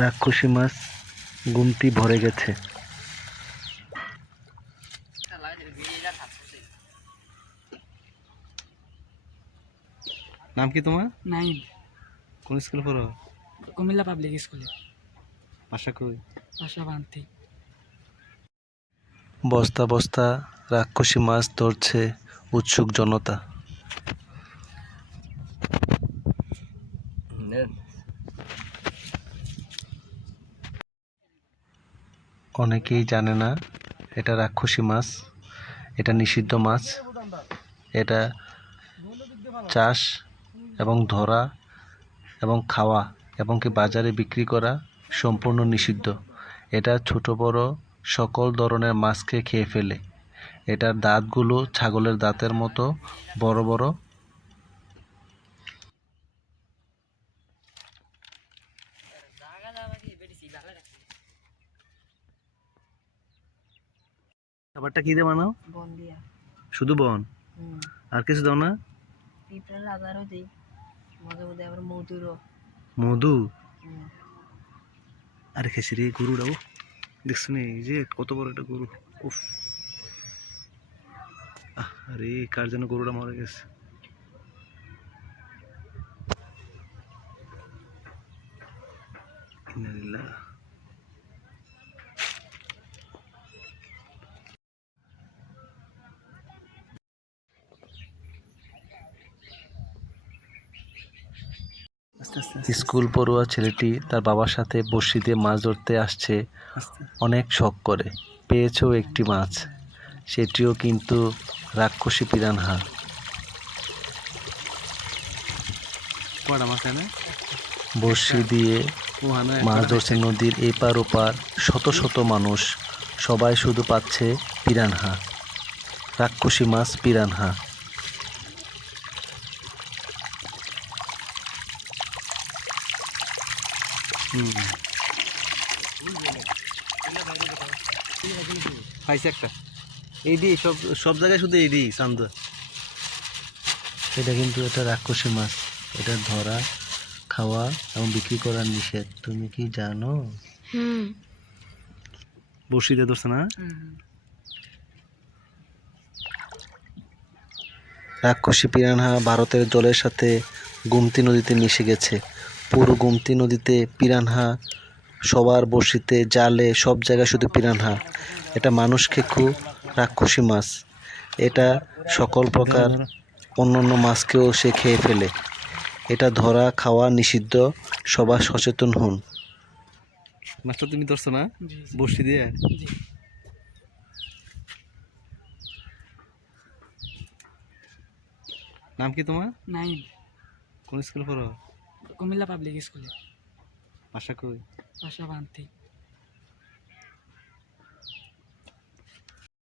রাক্ষসী মাছ গুমতি ভরে গেছে। নাম কি তোমার? নাইম। কোন স্কুল পড়ো? কুমিল্লা পাবলিক স্কুলে। আশা করি বাসা বান্তি। বস্তা বস্তা রাক্ষসী মাছ ধরছে উৎসুক জনতা। অনেকেই জানে না এটা রাক্ষসী মাছ, এটা নিষিদ্ধ মাছ। এটা চাষ এবং ধরা এবং খাওয়া এবং কি বাজারে বিক্রি করা সম্পূর্ণ নিষিদ্ধ। এটা ছোট বড় সকল ধরনের মাছকে খেয়ে ফেলে। এটার দাঁতগুলো ছাগলের দাঁতের মতো বড় বড়। খাবারটা কি দিয়ে বানাও? বন দিয়া। শুধু বন, আর কিছু দাও না? পিঁপড়া লাগারও দিই, মাঝে মধ্যে আবার মধুরও। মধু? আরে খেসি রে গরুটাও দেখছো নি, এই যে কত বড় একটা গরু। উফ, আরে কার যেন গরুটা মরে গেছে। ইন্নালিল্লাহ। স্কুল পড়ুয়া ছেলেটি তার বাবার সাথে বড়শি দিয়ে মাছ ধরতে আসছে। অনেক শখ করে পেয়েছেও একটি মাছ, সেটিও কিন্তু রাক্ষসী পিরানহা। বড়শি দিয়ে মাছ ধরছে নদীর এপার ওপার শত শত মানুষ, সবাই শুধু পাচ্ছে পিরানহা, রাক্ষসী মাছ পিরানহা। পাইছে একটা এইডি, সব সব জায়গায় শুধু এইডি চান্দ। এটা কিন্তু এটা রাক্ষসী মাছ, এটা ধরা খাওয়া এবং বিক্রি করা নিষেধ। তুমি কি জানো? বড়শি দিয়ে ধরছে না? রাক্ষসী পিরানহা ভারতের জলের সাথে গোমতী নদীতে মিশে গেছে। পুরো গোমতী নদীতে পিরানহা, সবার বড়শিতে জালে সব জায়গায় শুধু পিরানহা। এটা মানুষকে খুব রাক্ষসী মাছ। এটা সকল প্রকার অন্যান্য মাছকেও সে খেয়ে ফেলে। এটা ধরা খাওয়া নিষিদ্ধ, সবাই সচেতন হন। মাছটা তুমি ধরছো না বড়শি দিয়ে? নাম কি তোমার? নাইম। কোন স্কুল পড়ো? কুমিল্লা পাবলিক স্কুলে। আশা করি বাসা বান্তি।